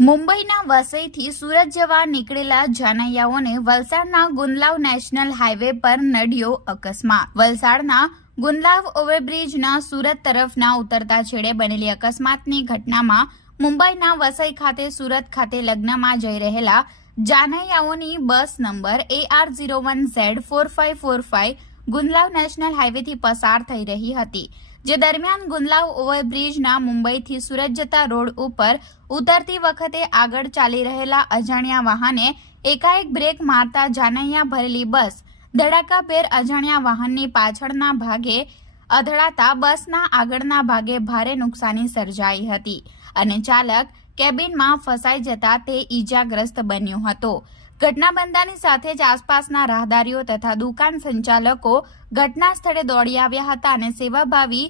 મુંબઈના વસઈથી સુરત જવા નીકળેલા જાનૈયાઓને વલસાડના ગુંદલાવ નેશનલ હાઈવે પર નડ્યો અકસ્માત। વલસાડના ગુંદલાવ ઓવરબ્રિજના સુરત તરફના ઉતરતા છેડે બનેલી અકસ્માતની ઘટનામાં મુંબઈના વસઈ ખાતે સુરત ખાતે લગ્નમાં જઈ રહેલા જાનૈયાઓની બસ નંબર AR01Z4545 ગુંદલાવ નેશનલ હાઈવેથી પસાર થઈ રહી હતી, જે દરમિયાન ગુંદલાવ ઓવરબ્રિજના મુંબઈથી સુરત જતા રોડ ઉપર ઉતરતી વખતે આગળ ચાલી રહેલા અજાણ્યા વાહને એકાએક બ્રેક મારતા જાનૈયા ભરેલી બસ ધડાકાભેર અજાણ્યા વાહનની પાછળના ભાગે અથડાતા બસના આગળના ભાગે ભારે નુકસાની સર્જાઈ હતી અને ચાલક કેબિનમાં ફસાઈ જતા તે ઈજાગ્રસ્ત બન્યો હતો। ઘટના બનતાની સાથે જ આસપાસના રાહદારીઓ તથા દુકાન સંચાલકો ઘટના સ્થળે દોડી આવ્યા હતા અને સેવાભાવી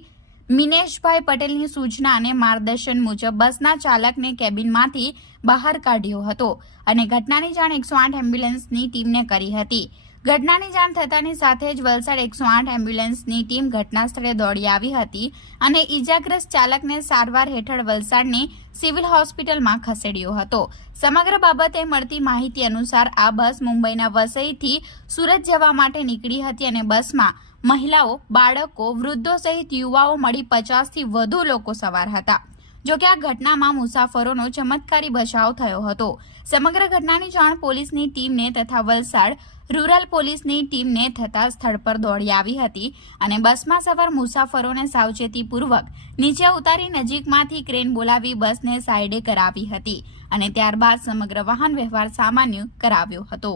મિનેશભાઈ પટેલની સૂચના અને માર્ગદર્શન મુજબ બસના ચાલકને કેબિનમાંથી બહાર કાઢ્યો હતો અને ઘટનાની જાણ 108 એમ્બ્યુલન્સની ટીમને કરી હતી। ઘટનાની જાણ થતાની સાથે જ વલસાડ 108 એમ્બ્યુલન્સની ટીમ ઘટના સ્થળે દોડી આવી હતી અને ઈજાગ્રસ્ત ચાલકને સારવાર હેઠળ વલસાડની સિવિલ હોસ્પિટલમાં ખસેડ્યો હતો। સમગ્ર બાબતે મળતી માહિતી અનુસાર આ બસ મુંબઈના વસઈથી સુરત જવા માટે નીકળી હતી અને બસમાં મહિલાઓ, બાળકો, વૃદ્ધો સહિત યુવાઓ મળી 50થી વધુ લોકો સવાર હતા। જોકે આ ઘટનામાં મુસાફરોનો ચમત્કારી બચાવ થયો હતો। સમગ્ર ઘટનાની જાણ પોલીસની ટીમને તથા વલસાડ રૂરલ પોલીસની ટીમને થતા સ્થળ પર દોડી આવી હતી અને બસમાં સવાર મુસાફરોને સાવચેતીપૂર્વક નીચે ઉતારી નજીકમાંથી ક્રેન બોલાવી બસને સાઈડે કરાવી હતી અને ત્યારબાદ સમગ્ર વાહન વ્યવહાર સામાન્ય કરાવ્યો હતો।